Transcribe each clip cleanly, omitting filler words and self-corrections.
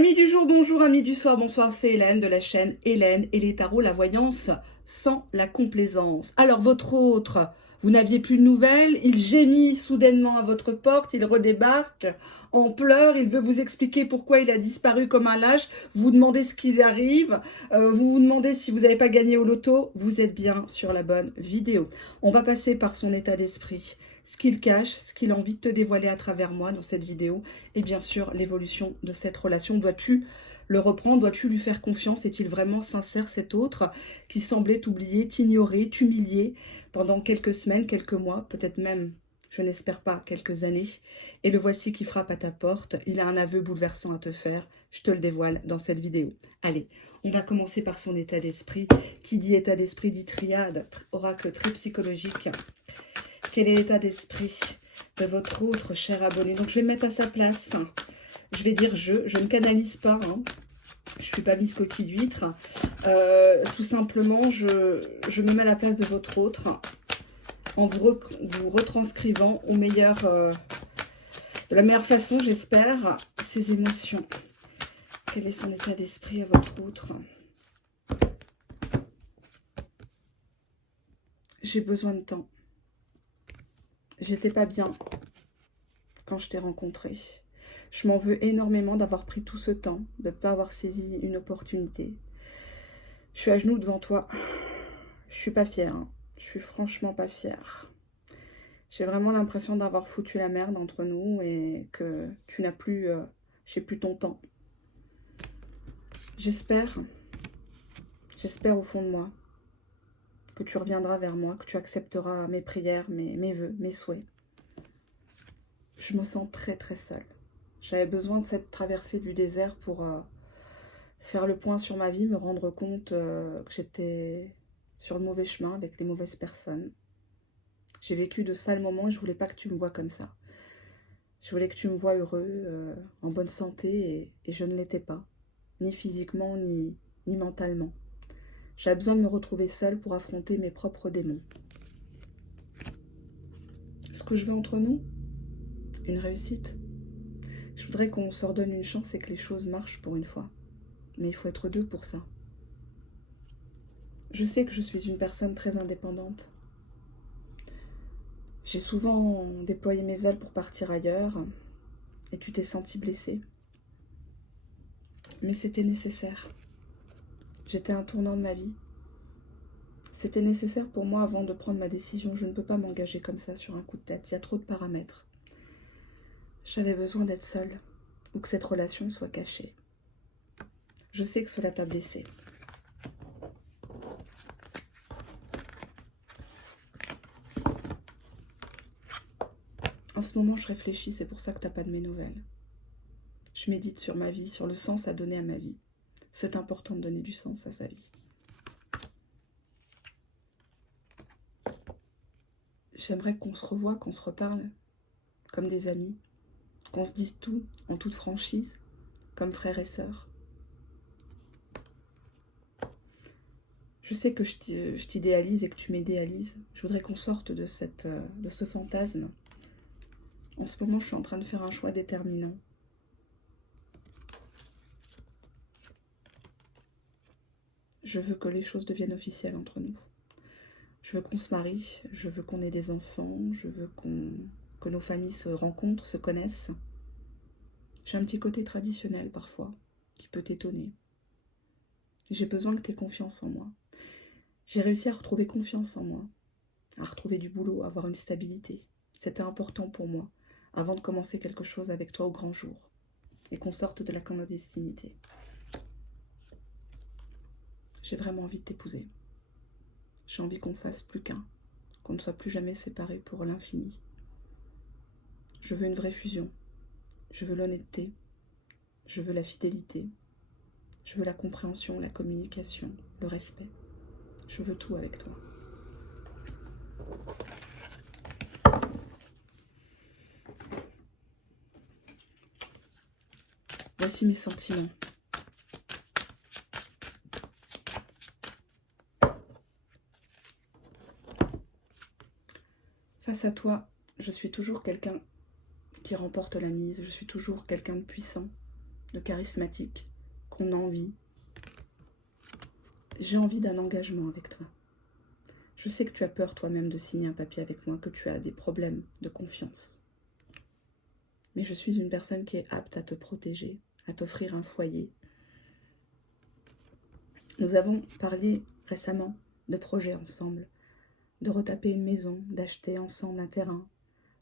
Amis du jour, bonjour, amis du soir, bonsoir, c'est Hélène de la chaîne Hélène et les tarots, la voyance sans la complaisance. Alors votre autre, vous n'aviez plus de nouvelles, il gémit soudainement à votre porte, il redébarque en pleurs, il veut vous expliquer pourquoi il a disparu comme un lâche, vous demandez ce qui arrive, vous vous demandez si vous n'avez pas gagné au loto, vous êtes bien sur la bonne vidéo. On va passer par son état d'esprit, ce qu'il cache, ce qu'il a envie de te dévoiler à travers moi dans cette vidéo, et bien sûr l'évolution de cette relation. Dois-tu le reprendre? Dois-tu lui faire confiance? Est-il vraiment sincère, cet autre qui semblait t'oublier, t'ignorer, t'humilier pendant quelques semaines, quelques mois, peut-être même, je n'espère pas, quelques années? Et le voici qui frappe à ta porte. Il a un aveu bouleversant à te faire. Je te le dévoile dans cette vidéo. Allez, on va commencer par son état d'esprit. Qui dit état d'esprit dit triade, oracle très psychologique. Quel est l'état d'esprit de votre autre cher abonné? Donc je vais me mettre à sa place. Je vais dire je ne canalise pas. Hein. Je ne suis pas Miss Coquille d'huître. Tout simplement, je me mets à la place de votre autre en vous retranscrivant au meilleur, de la meilleure façon, j'espère, ses émotions. Quel est son état d'esprit à votre autre? J'ai besoin de temps. J'étais pas bien quand je t'ai rencontré. Je m'en veux énormément d'avoir pris tout ce temps, de ne pas avoir saisi une opportunité. Je suis à genoux devant toi. Je suis pas fière. Hein. Je suis franchement pas fière. J'ai vraiment l'impression d'avoir foutu la merde entre nous et que tu n'as plus, j'ai plus ton temps. J'espère au fond de moi que tu reviendras vers moi, que tu accepteras mes prières, mes vœux, mes souhaits. Je me sens très très seule. J'avais besoin de cette traversée du désert pour faire le point sur ma vie, me rendre compte que j'étais sur le mauvais chemin avec les mauvaises personnes. J'ai vécu de sales moments et je voulais pas que tu me vois comme ça. Je voulais que tu me vois heureux, en bonne santé et je ne l'étais pas, ni physiquement ni mentalement. J'avais besoin de me retrouver seule pour affronter mes propres démons. Ce que je veux entre nous, une réussite. Je voudrais qu'on se redonne une chance et que les choses marchent pour une fois. Mais il faut être deux pour ça. Je sais que je suis une personne très indépendante. J'ai souvent déployé mes ailes pour partir ailleurs et tu t'es senti blessée. Mais c'était nécessaire. J'étais à un tournant de ma vie. C'était nécessaire pour moi avant de prendre ma décision. Je ne peux pas m'engager comme ça sur un coup de tête. Il y a trop de paramètres. J'avais besoin d'être seule ou que cette relation soit cachée. Je sais que cela t'a blessée. En ce moment, je réfléchis, c'est pour ça que tu n'as pas de mes nouvelles. Je médite sur ma vie, sur le sens à donner à ma vie. C'est important de donner du sens à sa vie. J'aimerais qu'on se revoie, qu'on se reparle, comme des amis, qu'on se dise tout en toute franchise, comme frères et sœurs. Je sais que je t'idéalise et que tu m'idéalises. Je voudrais qu'on sorte de ce fantasme. En ce moment, je suis en train de faire un choix déterminant. Je veux que les choses deviennent officielles entre nous. Je veux qu'on se marie, je veux qu'on ait des enfants, je veux que nos familles se rencontrent, se connaissent. J'ai un petit côté traditionnel parfois, qui peut t'étonner. J'ai besoin que tu aies confiance en moi. J'ai réussi à retrouver confiance en moi, à retrouver du boulot, à avoir une stabilité. C'était important pour moi, avant de commencer quelque chose avec toi au grand jour, et qu'on sorte de la clandestinité. J'ai vraiment envie de t'épouser. J'ai envie qu'on fasse plus qu'un, qu'on ne soit plus jamais séparés pour l'infini. Je veux une vraie fusion. Je veux l'honnêteté. Je veux la fidélité. Je veux la compréhension, la communication, le respect. Je veux tout avec toi. Voici mes sentiments. Face à toi, je suis toujours quelqu'un qui remporte la mise. Je suis toujours quelqu'un de puissant, de charismatique, qu'on a envie. J'ai envie d'un engagement avec toi. Je sais que tu as peur toi-même de signer un papier avec moi, que tu as des problèmes de confiance. Mais je suis une personne qui est apte à te protéger, à t'offrir un foyer. Nous avons parlé récemment de projets ensemble, de retaper une maison, d'acheter ensemble un terrain,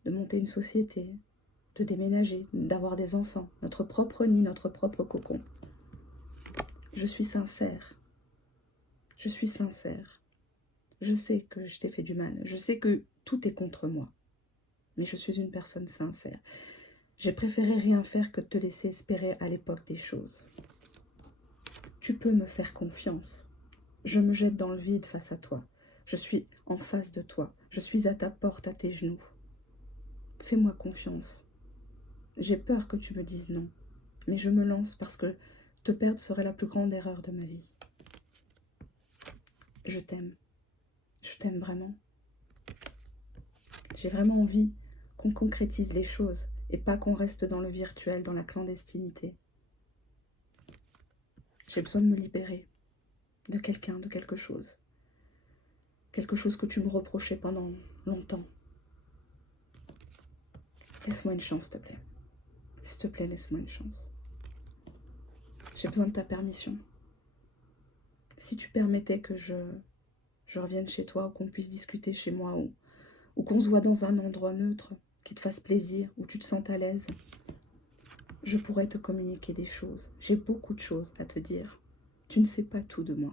de monter une société, de déménager, d'avoir des enfants, notre propre nid, notre propre cocon. Je suis sincère. Je suis sincère. Je sais que je t'ai fait du mal. Je sais que tout est contre moi. Mais je suis une personne sincère. J'ai préféré rien faire que de te laisser espérer à l'époque des choses. Tu peux me faire confiance. Je me jette dans le vide face à toi. Je suis en face de toi. Je suis à ta porte, à tes genoux. Fais-moi confiance. J'ai peur que tu me dises non. Mais je me lance parce que te perdre serait la plus grande erreur de ma vie. Je t'aime. Je t'aime vraiment. J'ai vraiment envie qu'on concrétise les choses et pas qu'on reste dans le virtuel, dans la clandestinité. J'ai besoin de me libérer de quelqu'un, de quelque chose. Quelque chose que tu me reprochais pendant longtemps. Laisse-moi une chance, s'il te plaît. S'il te plaît, laisse-moi une chance. J'ai besoin de ta permission. Si tu permettais que je revienne chez toi, ou qu'on puisse discuter chez moi, ou qu'on se voit dans un endroit neutre, qui te fasse plaisir, où tu te sens à l'aise, je pourrais te communiquer des choses. J'ai beaucoup de choses à te dire. Tu ne sais pas tout de moi.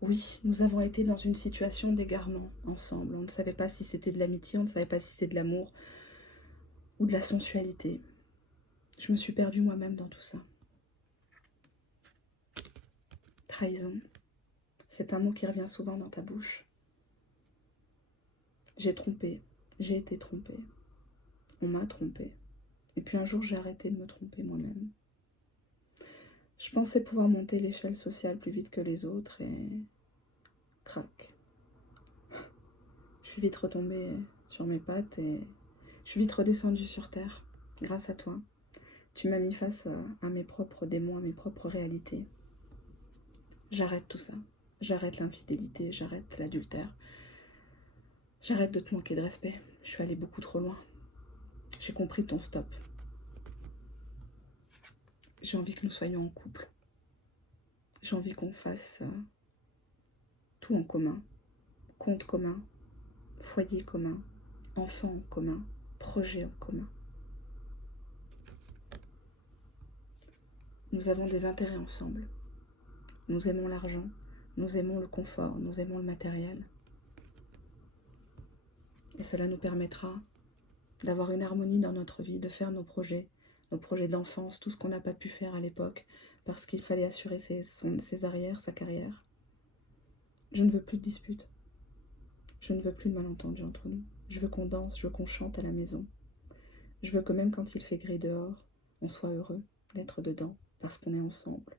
Oui, nous avons été dans une situation d'égarement ensemble. On ne savait pas si c'était de l'amitié, on ne savait pas si c'était de l'amour ou de la sensualité. Je me suis perdue moi-même dans tout ça. Trahison, c'est un mot qui revient souvent dans ta bouche. J'ai trompé, j'ai été trompée. On m'a trompée. Et puis un jour, j'ai arrêté de me tromper moi-même. Je pensais pouvoir monter l'échelle sociale plus vite que les autres et... crac. Je suis vite retombée sur mes pattes et je suis vite redescendue sur terre, grâce à toi. Tu m'as mis face à mes propres démons, à mes propres réalités. J'arrête tout ça. J'arrête l'infidélité, j'arrête l'adultère. J'arrête de te manquer de respect. Je suis allée beaucoup trop loin. J'ai compris ton stop. J'ai envie que nous soyons en couple. J'ai envie qu'on fasse tout en commun. Compte commun, foyer commun, enfant en commun, projet en commun. Nous avons des intérêts ensemble. Nous aimons l'argent, nous aimons le confort, nous aimons le matériel. Et cela nous permettra d'avoir une harmonie dans notre vie, de faire nos projets d'enfance, tout ce qu'on n'a pas pu faire à l'époque, parce qu'il fallait assurer ses arrières, sa carrière. Je ne veux plus de disputes. Je ne veux plus de malentendus entre nous. Je veux qu'on danse, je veux qu'on chante à la maison. Je veux que même quand il fait gris dehors, on soit heureux d'être dedans, parce qu'on est ensemble.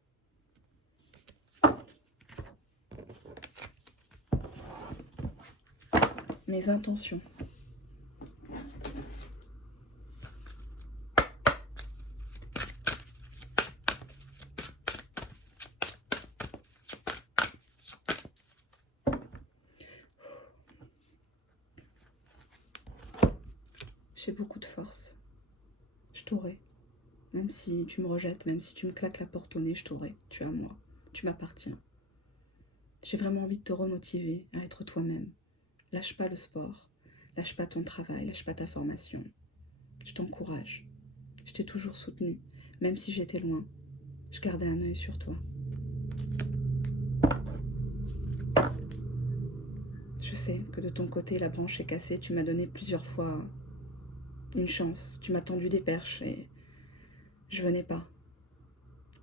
Mes intentions. J'ai beaucoup de force. Je t'aurai. Même si tu me rejettes, même si tu me claques la porte au nez, je t'aurai. Tu es à moi. Tu m'appartiens. J'ai vraiment envie de te remotiver à être toi-même. Lâche pas le sport. Lâche pas ton travail. Lâche pas ta formation. Je t'encourage. Je t'ai toujours soutenu. Même si j'étais loin, je gardais un œil sur toi. Je sais que de ton côté, la branche est cassée. Tu m'as donné plusieurs fois une chance. Tu m'as tendu des perches et je venais pas.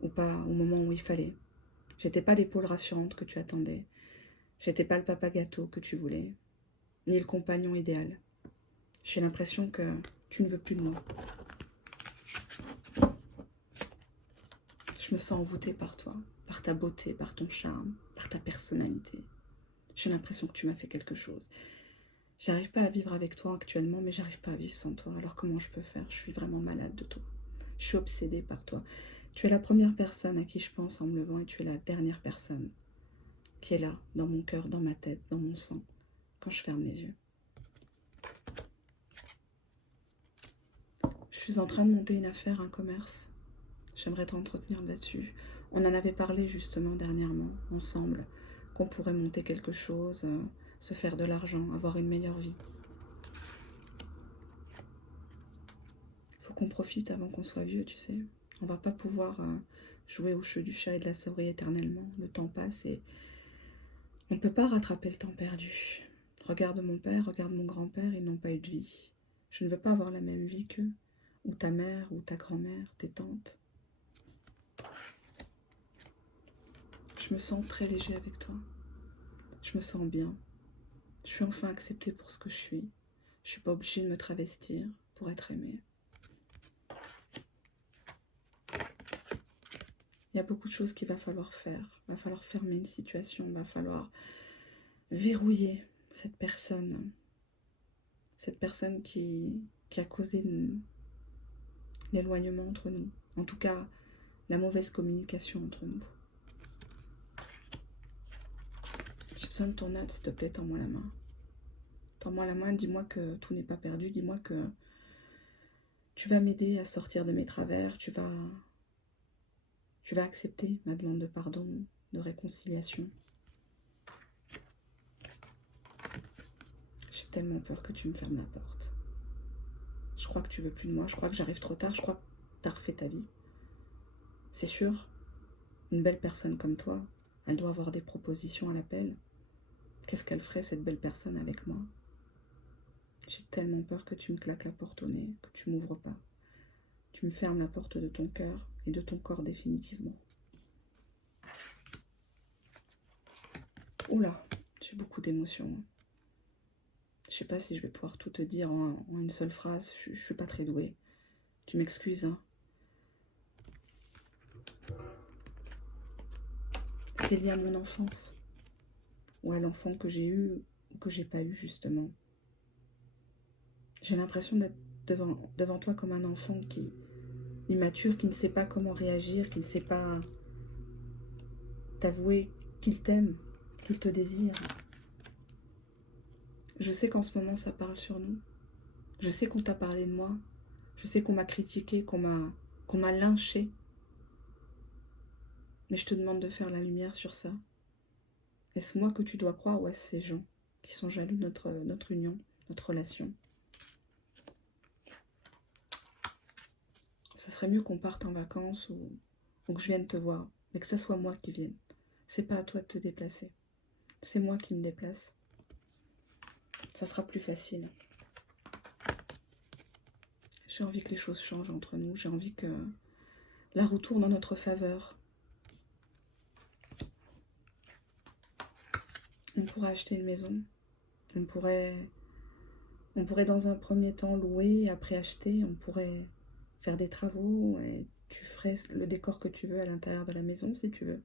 Ou pas au moment où il fallait. J'étais pas l'épaule rassurante que tu attendais. J'étais pas le papa gâteau que tu voulais. Ni le compagnon idéal. J'ai l'impression que tu ne veux plus de moi. Je me sens envoûtée par toi, par ta beauté, par ton charme, par ta personnalité. J'ai l'impression que tu m'as fait quelque chose. J'arrive pas à vivre avec toi actuellement, mais j'arrive pas à vivre sans toi. Alors comment je peux faire? Je suis vraiment malade de toi. Je suis obsédée par toi. Tu es la première personne à qui je pense en me levant et tu es la dernière personne qui est là, dans mon cœur, dans ma tête, dans mon sang, quand je ferme les yeux. Je suis en train de monter une affaire, un commerce. J'aimerais t'entretenir là-dessus. On en avait parlé justement dernièrement, ensemble, qu'on pourrait monter quelque chose, se faire de l'argent, avoir une meilleure vie. Il faut qu'on profite avant qu'on soit vieux, tu sais. On va pas pouvoir jouer au jeu du chat et de la souris éternellement. Le temps passe et on ne peut pas rattraper le temps perdu. Regarde mon père, regarde mon grand-père, ils n'ont pas eu de vie. Je ne veux pas avoir la même vie qu'eux, ou ta mère, ou ta grand-mère, tes tantes. Je me sens très léger avec toi. Je me sens bien. Je suis enfin acceptée pour ce que je suis. Je suis pas obligée de me travestir pour être aimée. Il y a beaucoup de choses qu'il va falloir faire. Il va falloir fermer une situation. Il va falloir verrouiller cette personne. Cette personne qui a causé l'éloignement entre nous. En tout cas, la mauvaise communication entre nous. J'ai besoin de ton aide, s'il te plaît, tends-moi la main. Tends-moi la main, dis-moi que tout n'est pas perdu. Dis-moi que tu vas m'aider à sortir de mes travers. Tu vas accepter ma demande de pardon, de réconciliation. J'ai tellement peur que tu me fermes la porte. Je crois que tu veux plus de moi. Je crois que j'arrive trop tard. Je crois que tu as refait ta vie. C'est sûr, une belle personne comme toi, elle doit avoir des propositions à l'appel. Qu'est-ce qu'elle ferait, cette belle personne, avec moi? J'ai tellement peur que tu me claques la porte au nez, que tu m'ouvres pas. Tu me fermes la porte de ton cœur et de ton corps définitivement. Oula, j'ai beaucoup d'émotions. Je sais pas si je vais pouvoir tout te dire en une seule phrase. Je suis pas très douée. Tu m'excuses, hein. C'est lié à mon enfance. Ou à l'enfant que j'ai eu ou que j'ai pas eu, justement. J'ai l'impression d'être devant toi comme un enfant qui immature, qui ne sait pas comment réagir, qui ne sait pas t'avouer qu'il t'aime, qu'il te désire. Je sais qu'en ce moment, ça parle sur nous. Je sais qu'on t'a parlé de moi. Je sais qu'on m'a critiqué, qu'on m'a lynché. Mais je te demande de faire la lumière sur ça. Est-ce moi que tu dois croire ou est-ce ces gens qui sont jaloux de notre union, notre relation? Ça serait mieux qu'on parte en vacances ou que je vienne te voir, mais que ça soit moi qui vienne. C'est pas à toi de te déplacer. C'est moi qui me déplace. Ça sera plus facile. J'ai envie que les choses changent entre nous. J'ai envie que la roue tourne en notre faveur. On pourrait acheter une maison. On pourrait dans un premier temps louer, après acheter. On pourrait faire des travaux et tu ferais le décor que tu veux à l'intérieur de la maison si tu veux.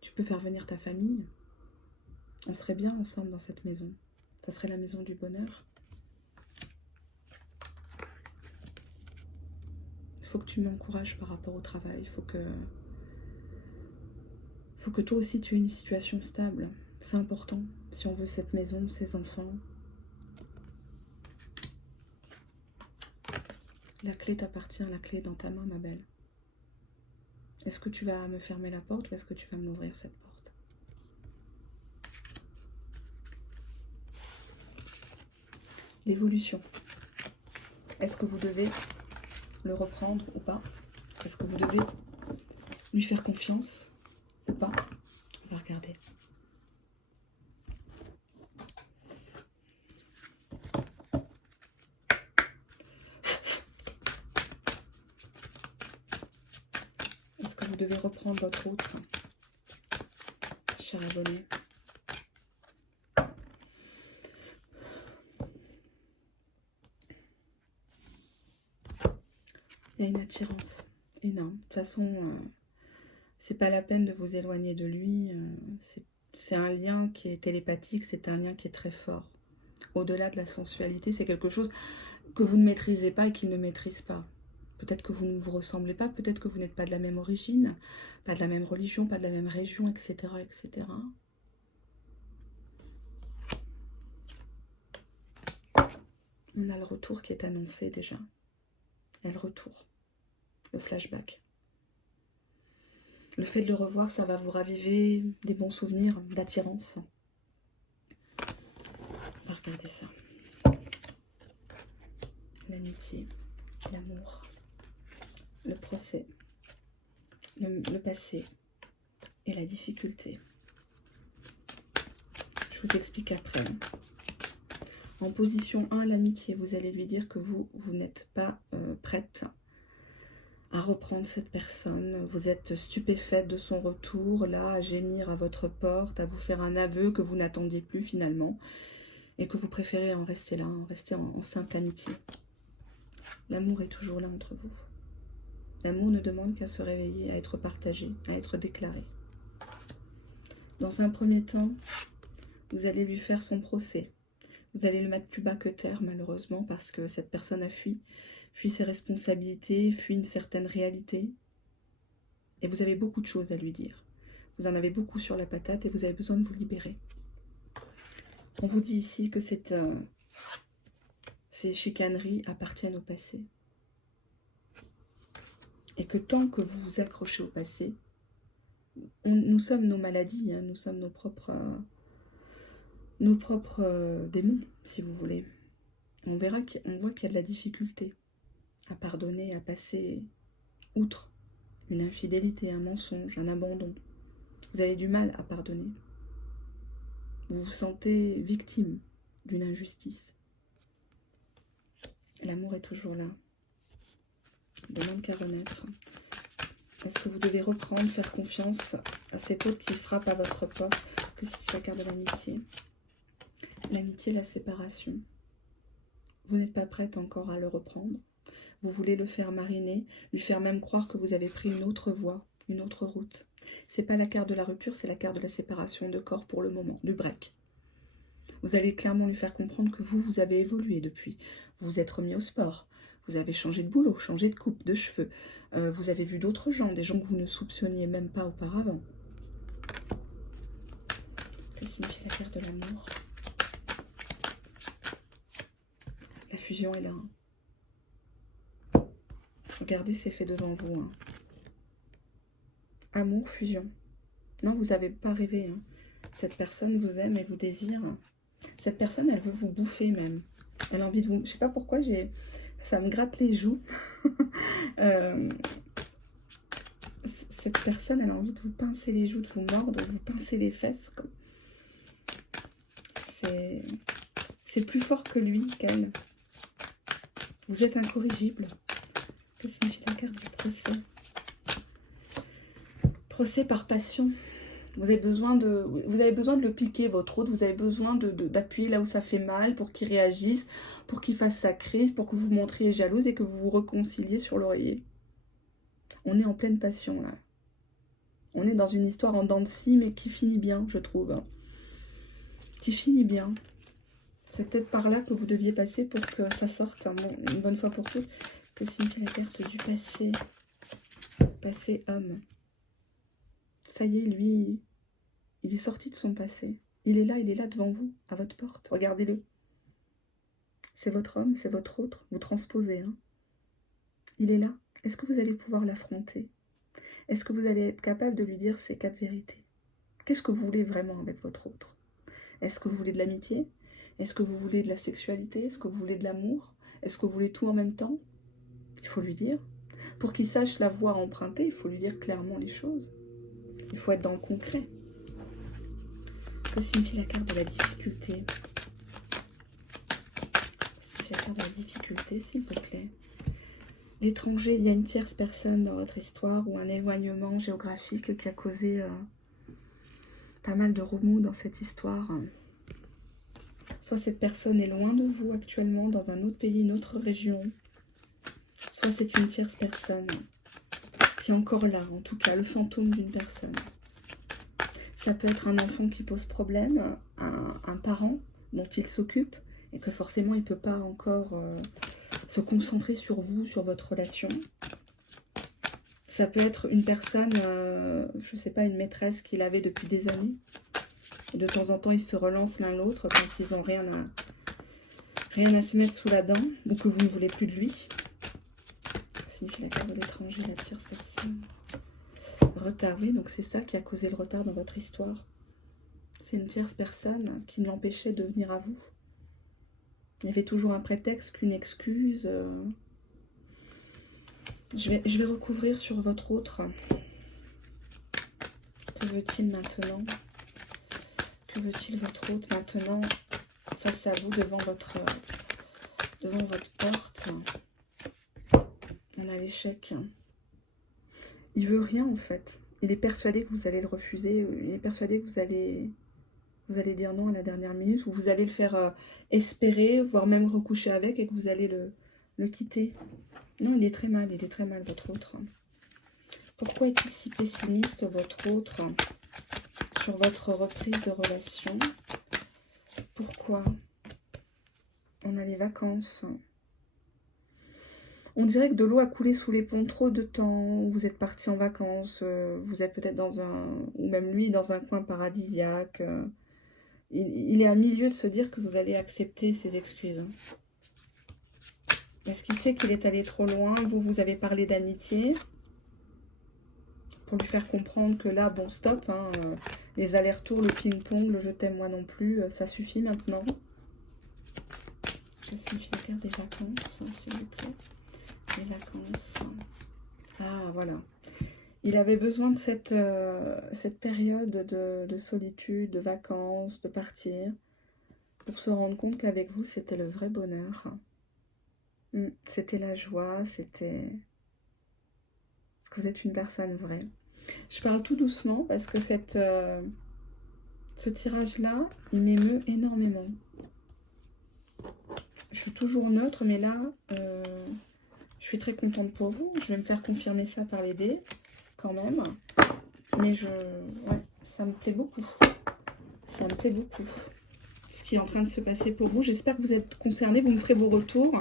Tu peux faire venir ta famille. On serait bien ensemble dans cette maison. Ça serait la maison du bonheur. Il faut que tu m'encourages par rapport au travail. Il faut que toi aussi tu aies une situation stable. C'est important si on veut cette maison, ces enfants. La clé t'appartient, la clé est dans ta main, ma belle. Est-ce que tu vas me fermer la porte ou est-ce que tu vas me l'ouvrir, cette porte? L'évolution. Est-ce que vous devez le reprendre ou pas? Est-ce que vous devez lui faire confiance ou pas? On va regarder. Est-ce que vous devez reprendre votre autre, cher abonné? Il y a une attirance énorme. De toute façon, c'est pas la peine de vous éloigner de lui. C'est un lien qui est télépathique, c'est un lien qui est très fort. Au-delà de la sensualité, c'est quelque chose que vous ne maîtrisez pas et qu'il ne maîtrise pas. Peut-être que vous ne vous ressemblez pas, peut-être que vous n'êtes pas de la même origine, pas de la même religion, pas de la même région, etc. etc. On a le retour qui est annoncé déjà. Il y a le retour, le flashback. Le fait de le revoir, ça va vous raviver des bons souvenirs d'attirance. On va regarder ça. L'amitié, l'amour, le procès, le passé et la difficulté. Je vous explique après. En position 1, l'amitié, vous allez lui dire que vous n'êtes pas prête à reprendre cette personne. Vous êtes stupéfaite de son retour, là, à gémir à votre porte, à vous faire un aveu que vous n'attendiez plus finalement, et que vous préférez en rester là, en rester en simple amitié. L'amour est toujours là entre vous. L'amour ne demande qu'à se réveiller, à être partagé, à être déclaré. Dans un premier temps, vous allez lui faire son procès. Vous allez le mettre plus bas que terre, malheureusement, parce que cette personne a fui ses responsabilités, fuit une certaine réalité. Et vous avez beaucoup de choses à lui dire. Vous en avez beaucoup sur la patate et vous avez besoin de vous libérer. On vous dit ici que ces chicaneries appartiennent au passé. Et que tant que vous vous accrochez au passé, nous sommes nos maladies, hein, nous sommes nos propres démons, si vous voulez. On voit qu'il y a de la difficulté à pardonner, à passer outre une infidélité, un mensonge, un abandon. Vous avez du mal à pardonner. Vous vous sentez victime d'une injustice. L'amour est toujours là. Il ne demande qu'à renaître. Est-ce que vous devez reprendre, faire confiance à cet autre qui frappe à votre porte? Que signifie la carte de l'amitié? L'amitié, la séparation. Vous n'êtes pas prête encore à le reprendre. Vous voulez le faire mariner, lui faire même croire que vous avez pris une autre voie, une autre route. C'est pas la carte de la rupture, c'est la carte de la séparation de corps pour le moment, du break. Vous allez clairement lui faire comprendre que vous avez évolué depuis. Vous vous êtes remis au sport, vous avez changé de boulot, changé de coupe, de cheveux. Vous avez vu d'autres gens, des gens que vous ne soupçonniez même pas auparavant. Que signifie la carte de l'amour? La fusion est là. Regardez, c'est fait devant vous. Hein. Amour, fusion. Non, vous n'avez pas rêvé. Hein. Cette personne vous aime et vous désire. Cette personne, elle veut vous bouffer même. Elle a envie de vous... Je sais pas pourquoi, ça me gratte les joues. Cette personne, elle a envie de vous pincer les joues, de vous mordre, de vous pincer les fesses. C'est plus fort que lui, qu'elle. Vous êtes incorrigible. Que signifie la carte du procès? Procès par passion. Vous avez besoin de le piquer, votre autre. Vous avez besoin d'appuyer là où ça fait mal pour qu'il réagisse, pour qu'il fasse sa crise, pour que vous vous montriez jalouse et que vous vous réconciliez sur l'oreiller. On est en pleine passion, là. On est dans une histoire en dents de scie, mais qui finit bien, je trouve. Hein. Qui finit bien. C'est peut-être par là que vous deviez passer pour que ça sorte, hein, une bonne fois pour toutes. Que signifie la carte du passé? Passé homme. Ça y est, lui, il est sorti de son passé. Il est là devant vous, à votre porte. Regardez-le. C'est votre homme, c'est votre autre. Vous transposez. Hein. Il est là. Est-ce que vous allez pouvoir l'affronter? Est-ce que vous allez être capable de lui dire ces 4 vérités? Qu'est-ce que vous voulez vraiment avec votre autre? Est-ce que vous voulez de l'amitié? Est-ce que vous voulez de la sexualité? Est-ce que vous voulez de l'amour? Est-ce que vous voulez tout en même temps? Il faut lui dire. Pour qu'il sache la voie emprunter, il faut lui dire clairement les choses. Il faut être dans le concret. Que signifie la carte de la difficulté? Que signifie la carte de la difficulté, s'il te plaît? L'étranger, il y a une tierce personne dans votre histoire ou un éloignement géographique qui a causé pas mal de remous dans cette histoire. Soit cette personne est loin de vous actuellement, dans un autre pays, une autre région. Soit c'est une tierce personne qui est encore là, en tout cas, le fantôme d'une personne. Ça peut être un enfant qui pose problème, un parent dont il s'occupe, et que forcément il ne peut pas encore se concentrer sur vous, sur votre relation. Ça peut être une personne, je ne sais pas, une maîtresse qu'il avait depuis des années. De temps en temps, ils se relancent l'un l'autre quand ils n'ont rien à se mettre sous la dent, ou que vous ne voulez plus de lui. Ça signifie la carte de l'étranger, la tierce personne. Retard, oui, donc c'est ça qui a causé le retard dans votre histoire. C'est une tierce personne qui l'empêchait de venir à vous. Il y avait toujours un prétexte qu'une excuse. Je vais recouvrir sur votre autre. Que veut-il maintenant? Que veut-il votre autre maintenant face à vous devant votre porte? On a l'échec. Il veut rien en fait. Il est persuadé que vous allez le refuser. Il est persuadé que vous allez dire non à la dernière minute, ou vous allez le faire espérer, voire même recoucher avec, et que vous allez le quitter. Non, il est très mal, votre autre. Pourquoi est-il si pessimiste, votre autre, sur votre reprise de relation? Pourquoi? On a les vacances. On dirait que de l'eau a coulé sous les ponts, trop de temps, vous êtes parti en vacances, vous êtes peut-être dans un, ou même lui, dans un coin paradisiaque. Il est à milieu de se dire que vous allez accepter ses excuses. Est-ce qu'il sait qu'il est allé trop loin? Vous avez parlé d'amitié pour lui faire comprendre que là, bon, stop, hein, les allers-retours, le ping-pong, le je t'aime moi non plus, ça suffit maintenant. Ça signifie la carte des vacances, s'il vous plaît. Les vacances. Ah, voilà. Il avait besoin de cette période de solitude, de vacances, de partir, pour se rendre compte qu'avec vous, c'était le vrai bonheur. C'était la joie, c'était... Parce que vous êtes une personne vraie. Je parle tout doucement parce que ce tirage-là, il m'émeut énormément. Je suis toujours neutre, mais là, je suis très contente pour vous. Je vais me faire confirmer ça par les dés, quand même. Mais ouais, ça me plaît beaucoup. Ça me plaît beaucoup. Ce qui est en train de se passer pour vous. J'espère que vous êtes concernés. Vous me ferez vos retours.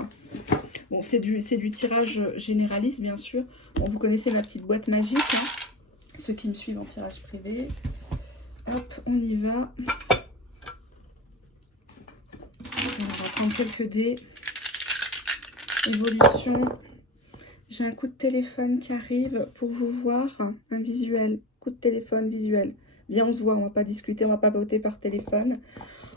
Bon, c'est du tirage généraliste, bien sûr. Bon, vous connaissez ma petite boîte magique. Hein. Ceux qui me suivent en tirage privé. Hop, on y va. On va prendre quelques dés. Évolution. J'ai un coup de téléphone qui arrive pour vous voir. Un visuel. Coup de téléphone visuel. Bien, on se voit, on ne va pas discuter, on ne va pas voter par téléphone.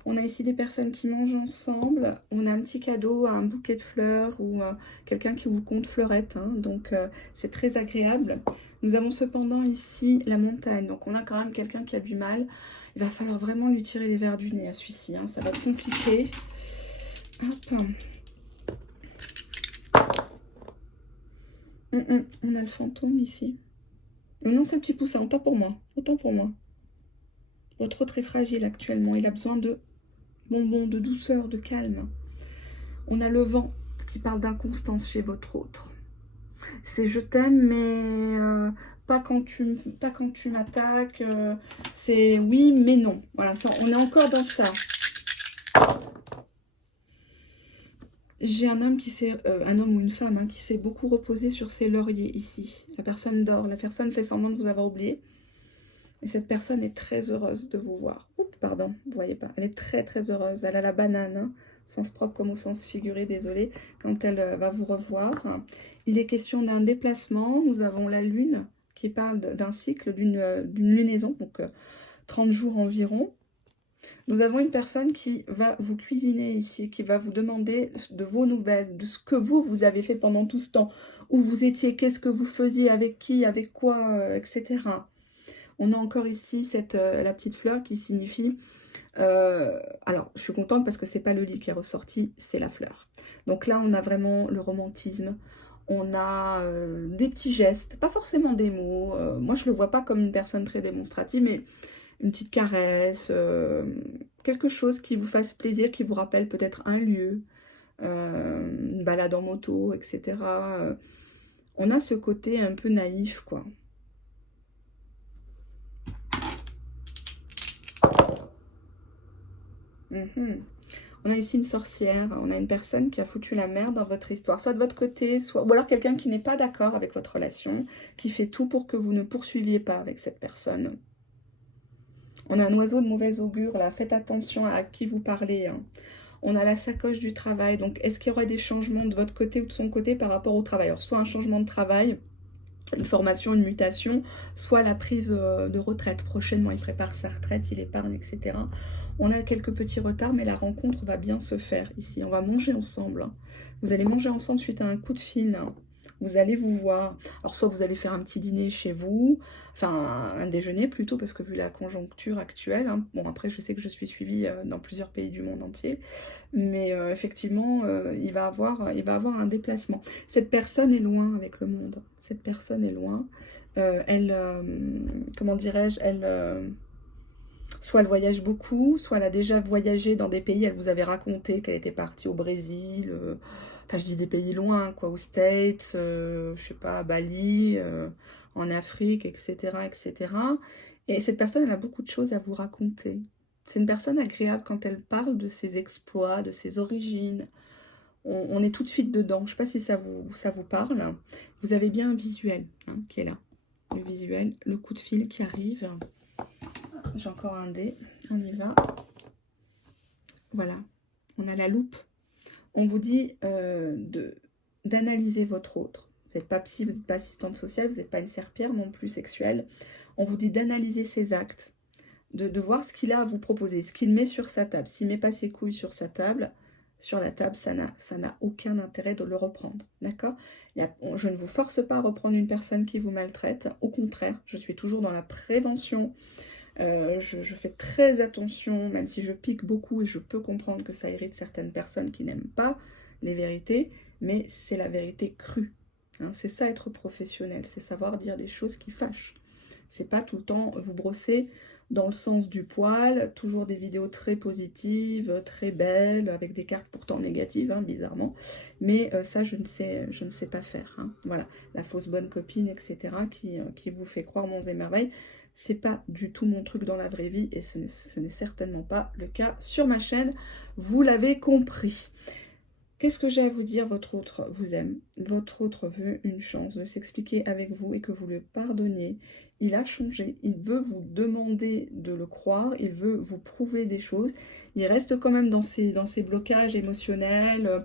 On a ici des personnes qui mangent ensemble. On a un petit cadeau, un bouquet de fleurs ou quelqu'un qui vous compte fleurette. Hein, donc, c'est très agréable. Nous avons cependant ici la montagne. Donc, on a quand même quelqu'un qui a du mal. Il va falloir vraiment lui tirer les verres du nez à celui-ci. Hein, ça va être compliqué. Hop. On a le fantôme ici. Non, c'est un petit poussin. Autant pour moi. Autant pour moi. Votre autre est fragile actuellement. Il a besoin de bonbons, de douceur, de calme. On a le vent qui parle d'inconstance chez votre autre. C'est je t'aime, mais pas quand tu m'attaques. C'est oui, mais non. Voilà, ça, on est encore dans ça. J'ai un homme un homme ou une femme hein, qui s'est beaucoup reposé sur ses lauriers ici. La personne dort, la personne fait semblant de vous avoir oublié. Et cette personne est très heureuse de vous voir. Oups, pardon, vous voyez pas. Elle est très très heureuse. Elle a la banane, hein, sens propre comme au sens figuré, désolé, quand elle va vous revoir. Il est question d'un déplacement. Nous avons la lune qui parle d'un cycle, d'une lunaison, donc 30 jours environ. Nous avons une personne qui va vous cuisiner ici, qui va vous demander de vos nouvelles, de ce que vous avez fait pendant tout ce temps, où vous étiez, qu'est-ce que vous faisiez, avec qui, avec quoi, etc. On a encore ici la petite fleur qui signifie... alors, je suis contente parce que c'est pas le lit qui est ressorti, c'est la fleur. Donc là, on a vraiment le romantisme. On a des petits gestes, pas forcément des mots. Moi, je le vois pas comme une personne très démonstrative, mais une petite caresse, quelque chose qui vous fasse plaisir, qui vous rappelle peut-être un lieu, une balade en moto, etc. On a ce côté un peu naïf, quoi. On a ici une sorcière, on a une personne qui a foutu la merde dans votre histoire, soit de votre côté, soit ou alors quelqu'un qui n'est pas d'accord avec votre relation, qui fait tout pour que vous ne poursuiviez pas avec cette personne. On a un oiseau de mauvais augure, là, faites attention à qui vous parlez, hein. On a la sacoche du travail, donc est-ce qu'il y aura des changements de votre côté ou de son côté par rapport au travail? Alors, soit un changement de travail, une formation, une mutation, soit la prise de retraite. Prochainement, il prépare sa retraite, il épargne, etc. On a quelques petits retards, mais la rencontre va bien se faire ici. On va manger ensemble. Vous allez manger ensemble suite à un coup de fil. Vous allez vous voir. Alors, soit vous allez faire un petit dîner chez vous, enfin, un déjeuner plutôt, parce que vu la conjoncture actuelle, hein, bon, après, je sais que je suis suivie dans plusieurs pays du monde entier, mais effectivement, il va avoir un déplacement. Cette personne est loin avec le monde. Cette personne est loin. Comment dirais-je, soit elle voyage beaucoup, soit elle a déjà voyagé dans des pays, elle vous avait raconté qu'elle était partie au Brésil, enfin je dis des pays loin, quoi, aux States, je sais pas, à Bali, en Afrique, etc., etc. Et cette personne, elle a beaucoup de choses à vous raconter. C'est une personne agréable quand elle parle de ses exploits, de ses origines. On est tout de suite dedans. Je ne sais pas si ça vous parle. Vous avez bien un visuel hein, qui est là. Le visuel, le coup de fil qui arrive. J'ai encore un dé. On y va. Voilà. On a la loupe. On vous dit d'analyser votre autre. Vous n'êtes pas psy, vous n'êtes pas assistante sociale, vous n'êtes pas une serpillère non plus sexuelle. On vous dit d'analyser ses actes, de voir ce qu'il a à vous proposer, ce qu'il met sur sa table. S'il ne met pas ses couilles sur sa table, sur la table, ça n'a aucun intérêt de le reprendre. D'accord? Je ne vous force pas à reprendre une personne qui vous maltraite. Au contraire, je suis toujours dans la prévention. Je fais très attention, même si je pique beaucoup et je peux comprendre que ça irrite certaines personnes qui n'aiment pas les vérités, mais c'est la vérité crue. Hein, c'est ça être professionnel, c'est savoir dire des choses qui fâchent. C'est pas tout le temps vous brosser dans le sens du poil, toujours des vidéos très positives, très belles, avec des cartes pourtant négatives, hein, bizarrement. Mais ça, je ne sais pas faire. Hein. Voilà, la fausse bonne copine, etc., qui vous fait croire monts et merveilles. C'est pas du tout mon truc dans la vraie vie et ce n'est certainement pas le cas sur ma chaîne. Vous l'avez compris. Qu'est-ce que j'ai à vous dire? Votre autre vous aime. Votre autre veut une chance de s'expliquer avec vous et que vous le pardonniez. Il a changé. Il veut vous demander de le croire. Il veut vous prouver des choses. Il reste quand même dans ses blocages émotionnels,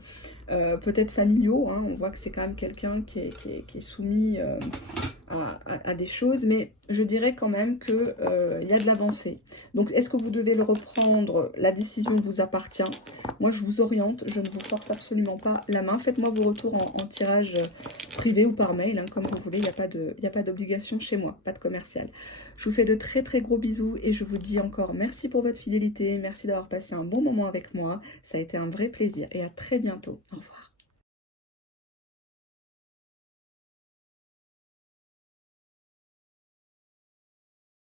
peut-être familiaux. Hein. On voit que c'est quand même quelqu'un qui est soumis à des choses, mais je dirais quand même qu'il y a de l'avancée. Donc, est-ce que vous devez le reprendre? La décision vous appartient. Moi, je vous oriente, je ne vous force absolument pas la main. Faites-moi vos retours en tirage privé ou par mail, hein, comme vous voulez. Il n'y a pas d'obligation chez moi, pas de commercial. Je vous fais de très très gros bisous et je vous dis encore merci pour votre fidélité. Merci d'avoir passé un bon moment avec moi. Ça a été un vrai plaisir et à très bientôt. Au revoir.